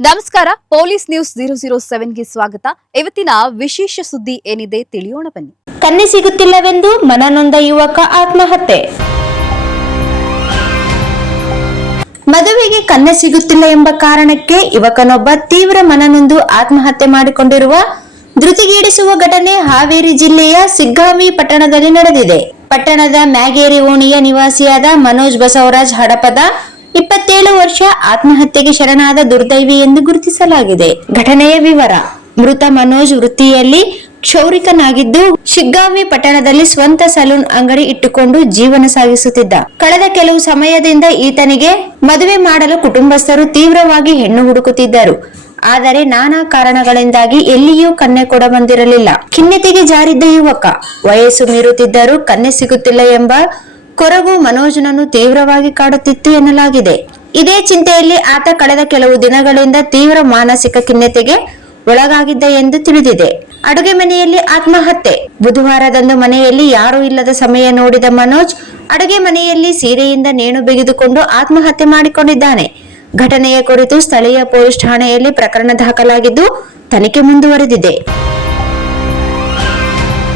ನಮಸ್ಕಾರ, police news 007ಗೆ ಸ್ವಾಗತ. ಇವತ್ತಿನ ವಿಶೇಷ ಸುದ್ದಿ ಏನಿದೆ ತಿಳಿಯೋಣ ಬನ್ನಿ. ಕನ್ನೆ ಸಿಗುತ್ತಿಲ್ಲವೆಂದು ಮನನೊಂದ ಯುವಕ ಆತ್ಮಹತ್ಯೆ. ಮದುವೆಗೆ ಕನ್ನೆ ಸಿಗುತ್ತಿಲ್ಲ ಎಂಬ ಕಾರಣಕ್ಕೆ ಯುವಕನೊಬ್ಬ ತೀವ್ರ ಮನನೊಂದು ಆತ್ಮಹತ್ಯೆ ಮಾಡಿಕೊಂಡಿರುವ ಧೃತಿಗೇಡಿಸುವ ಘಟನೆ ಹಾವೇರಿ ಜಿಲ್ಲೆಯ ಸಿಗ್ಗಾಂವಿ ಪಟ್ಟಣದಲ್ಲಿ ನಡೆದಿದೆ. ಪಟ್ಟಣದ ಮ್ಯಾಗೇರಿ ಓಣಿಯ ನಿವಾಸಿಯಾದ ಮನೋಜ್ ಬಸವರಾಜ್ ಹಡಪದ 27 ವರ್ಷ ಆತ್ಮಹತ್ಯೆಗೆ ಶರಣಾದ ದುರ್ದೈವಿ ಎಂದು ಗುರುತಿಸಲಾಗಿದೆ. ಘಟನೆಯ ವಿವರ: ಮೃತ ಮನೋಜ್ ವೃತ್ತಿಯಲ್ಲಿ ಕ್ಷೌರಿಕನಾಗಿದ್ದು ಶಿಗ್ಗಾಂವಿ ಪಟ್ಟಣದಲ್ಲಿ ಸ್ವಂತ ಸಲೂನ್ ಅಂಗಡಿ ಇಟ್ಟುಕೊಂಡು ಜೀವನ ಸಾಗಿಸುತ್ತಿದ್ದ. ಕಳೆದ ಕೆಲವು ಸಮಯದಿಂದ ಈತನಿಗೆ ಮದುವೆ ಮಾಡಲು ಕುಟುಂಬಸ್ಥರು ತೀವ್ರವಾಗಿ ಹೆಣ್ಣು ಹುಡುಕುತ್ತಿದ್ದರು. ಆದರೆ ನಾನಾ ಕಾರಣಗಳಿಂದಾಗಿ ಎಲ್ಲಿಯೂ ಕನ್ನೆ ಕೊಡ ಬಂದಿರಲಿಲ್ಲ. ಖಿನ್ನತೆಗೆ ಜಾರಿದ್ದ ಯುವಕ ವಯಸ್ಸು ಮೀರುತ್ತಿದ್ದರೂ ಕನ್ನೆ ಸಿಗುತ್ತಿಲ್ಲ ಎಂಬ ಕೊರಗು ಮನೋಜ್ನನ್ನು ತೀವ್ರವಾಗಿ ಕಾಡುತ್ತಿತ್ತು ಎನ್ನಲಾಗಿದೆ. ಇದೇ ಚಿಂತೆಯಲ್ಲಿ ಆತ ಕಳೆದ ಕೆಲವು ದಿನಗಳಿಂದ ತೀವ್ರ ಮಾನಸಿಕ ಖಿನ್ನತೆಗೆ ಒಳಗಾಗಿದ್ದ ಎಂದು ತಿಳಿದಿದೆ. ಅಡುಗೆ ಮನೆಯಲ್ಲಿ ಆತ್ಮಹತ್ಯೆ. ಬುಧವಾರದಂದು ಮನೆಯಲ್ಲಿ ಯಾರೂ ಇಲ್ಲದ ಸಮಯ ನೋಡಿದ ಮನೋಜ್ ಅಡುಗೆ ಮನೆಯಲ್ಲಿ ಸೀರೆಯಿಂದ ನೇಣು ಬಿಗಿದುಕೊಂಡು ಆತ್ಮಹತ್ಯೆ ಮಾಡಿಕೊಂಡಿದ್ದಾನೆ. ಘಟನೆಯ ಕುರಿತು ಸ್ಥಳೀಯ ಪೊಲೀಸ್ ಠಾಣೆಯಲ್ಲಿ ಪ್ರಕರಣ ದಾಖಲಾಗಿದ್ದು ತನಿಖೆ ಮುಂದುವರೆದಿದೆ.